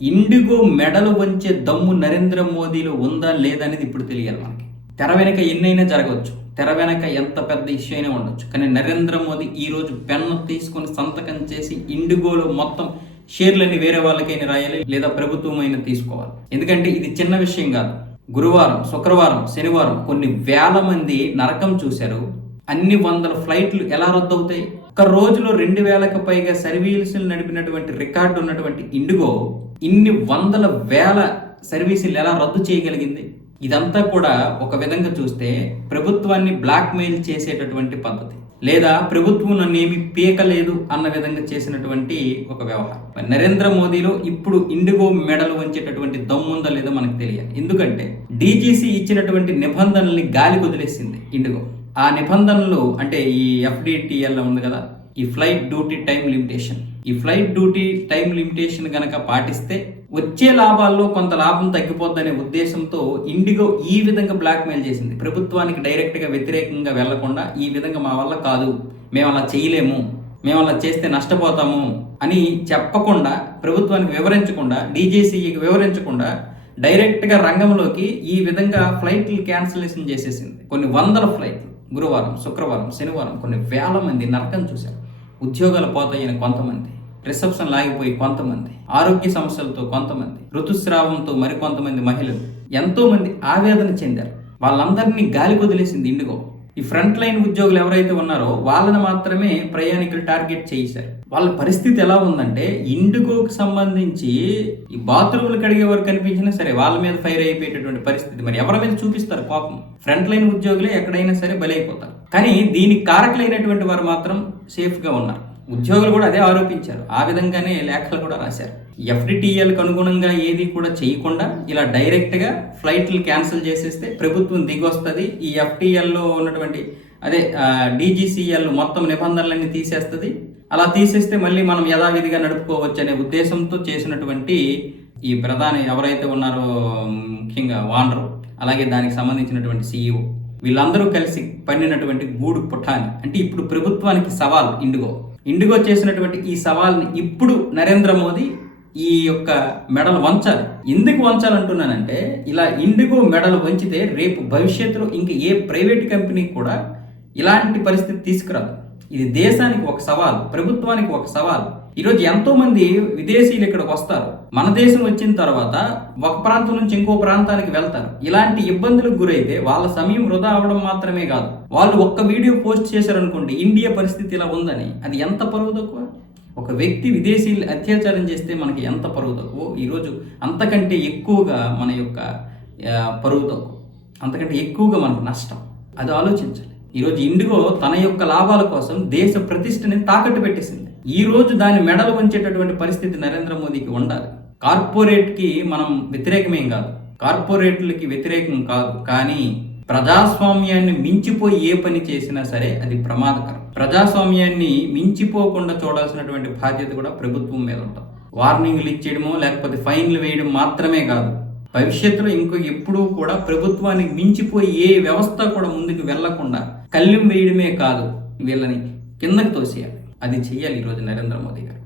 IndiGo మెడలు వంచే దమ్ము నరేంద్ర మోదీలో ఉందా లేదా అనేది ఇప్పుడు తెలియాలి మనకి. తెర వెనక ఎన్నైనా జరగవచ్చు. తెర వెనక ఎంత పెద్ద ఇష్యూ అయినా ఉండొచ్చు. కానీ నరేంద్ర మోదీ ఈ రోజు పెన్ను తీసుకొని సంతకం చేసి ఇండిగోలో మొత్తం షేర్లని వేరే వాళ్ళకైనా రాయాలి లేదా ప్రభుత్వం అయినా తీసుకోవాలి. ఎందుకంటే ఇది చిన్న విషయం కాదు. గురువారం శుక్రవారం శనివారం కొన్ని వేల మంది నరకం చూశారు. అన్ని వందల ఫ్లైట్లు ఎలా రద్దు అవుతాయి ఒక రోజులో రెండు వేలకు పైగా సర్వీసులు నడిపినటువంటి రికార్డు ఉన్నటువంటి ఇండిగో ఇన్ని వందల వేల సర్వీసులు ఎలా రద్దు చేయగలిగింది? ఇదంతా కూడా ఒక విధంగా చూస్తే ప్రభుత్వాన్ని బ్లాక్మెయిల్ చేసేటటువంటి పద్ధతి. లేదా ప్రభుత్వం నన్ను ఏమి పీకలేదు అన్న విధంగా చేసినటువంటి ఒక వ్యవహారం. నరేంద్ర మోదీలో ఇప్పుడు ఇండిగో మెడలు వంచేటటువంటి దమ్ముందా లేదో మనకు తెలియాలి. ఎందుకంటే డీజీసీ ఇచ్చినటువంటి నిబంధనల్ని గాలి వదిలేసింది ఇండిగో. ఆ నిబంధనలు అంటే ఈ ఎఫ్డిటిఎల్ ఉంది కదా ఈ ఫ్లైట్ డ్యూటీ టైం లిమిటేషన్. ఈ ఫ్లైట్ డ్యూటీ టైం లిమిటేషన్ కనుక పాటిస్తే వచ్చే లాభాల్లో కొంత లాభం తగ్గిపోద్దనే ఉద్దేశంతో ఇండిగో ఈ విధంగా బ్లాక్మెయిల్ చేసింది. ప్రభుత్వానికి డైరెక్ట్గా వ్యతిరేకంగా వెళ్ళకుండా ఈ విధంగా మా వల్ల కాదు మేము అలా చేయలేము మేము అలా చేస్తే నష్టపోతాము అని చెప్పకుండా ప్రభుత్వానికి వివరించకుండా డీజేసీకి వివరించకుండా డైరెక్ట్గా రంగంలోకి ఈ విధంగా ఫ్లైట్లు క్యాన్సిలేషన్ చేసేసింది. కొన్ని వందల ఫ్లైట్లు. గురువారం శుక్రవారం శనివారం కొన్ని వేల మంది నరకం చూశారు. ఉద్యోగాలు పోతాయని కొంతమంది రిసెప్షన్ లాగిపోయి కొంతమంది ఆరోగ్య సమస్యలతో కొంతమంది ఋతుస్రావంతో మరికొంతమంది మహిళలు ఎంతోమంది ఆవేదన చెందారు. వాళ్ళందరినీ గాలి వదిలేసింది ఇండిగో. ఈ ఫ్రంట్ లైన్ ఉద్యోగులు ఎవరైతే ఉన్నారో వాళ్ళని మాత్రమే ప్రయాణికులు టార్గెట్ చేశారు వాళ్ళ పరిస్థితి ఎలా ఉందంటే ఇండిగోకి సంబంధించి ఈ బాత్రూములు కడిగే వరకు కనిపించినా సరే వాళ్ళ మీద ఫైర్ అయిపోయేటటువంటి పరిస్థితి. మరి ఎవరి మీద చూపిస్తారు కోపం? ఫ్రంట్ లైన్ ఉద్యోగులే ఎక్కడైనా సరే బలైపోతారు. కానీ దీనికి కారకులైనటువంటి వారు మాత్రం సేఫ్గా ఉన్నారు. ఉద్యోగులు కూడా అదే ఆరోపించారు. ఆ విధంగానే లేఖలు కూడా రాశారు. ఎఫ్డిటిఎల్కి అనుగుణంగా ఏది కూడా చేయకుండా ఇలా డైరెక్ట్గా ఫ్లైట్లు క్యాన్సిల్ చేసేస్తే ప్రభుత్వం దిగొస్తుంది. ఈ ఎఫ్టిఎల్లో ఉన్నటువంటి అదే డీజీసీఎల్ మొత్తం నిబంధనలన్నీ తీసేస్తుంది. అలా తీసేస్తే మళ్ళీ మనం యథావిధిగా నడుపుకోవచ్చు అనే ఉద్దేశంతో చేసినటువంటి ఈ ప్రధాని ఎవరైతే ఉన్నారో ముఖ్యంగా వానరు అలాగే దానికి సంబంధించినటువంటి సీఈఓ వీళ్ళందరూ కలిసి పండినటువంటి గూడు పుఠాని అంటే ఇప్పుడు ప్రభుత్వానికి సవాల్ ఇండిగో ఇండిగో చేసినటువంటి ఈ సవాల్ని ఇప్పుడు నరేంద్ర మోదీ ఈ యొక్క మెడలు వంచాలి. ఎందుకు వంచాలంటున్నానంటే ఇలా ఇండిగో మెడలు వంచితే రేపు భవిష్యత్తులో ఇంక ఏ ప్రైవేట్ కంపెనీ కూడా ఇలాంటి పరిస్థితి తీసుకురాదు. ఇది దేశానికి ఒక సవాల్ ప్రభుత్వానికి ఒక సవాల్. ఈరోజు ఎంతో మంది విదేశీయులు ఇక్కడికి వస్తారు. మన దేశం వచ్చిన తర్వాత ఒక ప్రాంతం నుంచి ఇంకో ప్రాంతానికి వెళ్తారు. ఇలాంటి ఇబ్బందులకు గురైతే వాళ్ళ సమయం వృధా అవడం మాత్రమే కాదు. వాళ్ళు ఒక్క వీడియో పోస్ట్ చేశారనుకోండి ఇండియా పరిస్థితి ఇలా ఉందని. అది ఎంత పరువు తక్కువ? ఒక వ్యక్తి విదేశీయులు అత్యాచారం చేస్తే మనకి ఎంత పరువు తక్కువ? ఈరోజు అంతకంటే ఎక్కువగా మన యొక్క పరువు తక్కువ. అంతకంటే ఎక్కువగా మనకు నష్టం. అది ఆలోచించాలి. ఈరోజు ఇండిగో తన యొక్క లాభాల కోసం దేశ ప్రతిష్టని తాకట్టు పెట్టేసింది. ఈ రోజు దాని మెడలు వంచేటటువంటి పరిస్థితి నరేంద్ర మోదీకి ఉండాలి. కార్పొరేట్కి మనం వ్యతిరేకమేం కాదు. కార్పొరేట్లకి వ్యతిరేకం కాదు. కానీ ప్రజాస్వామ్యాన్ని మించిపోయి ఏ పని చేసినా సరే అది ప్రమాదకరం. ప్రజాస్వామ్యాన్ని మించిపోకుండా చూడాల్సినటువంటి బాధ్యత కూడా ప్రభుత్వం మీద ఉంటుంది. వార్నింగ్లు ఇచ్చేయడమో లేకపోతే ఫైన్లు వేయడం మాత్రమే కాదు. భవిష్యత్తులో ఇంకో ఎప్పుడూ కూడా ప్రభుత్వానికి మించిపోయి ఏ వ్యవస్థ కూడా ముందుకు వెళ్ళకుండా కళ్ళెం వేయడమే కాదు వీళ్ళని కిందకి తోసేయాలి. అది చెయ్యాలి ఈరోజు నరేంద్ర మోదీ గారు.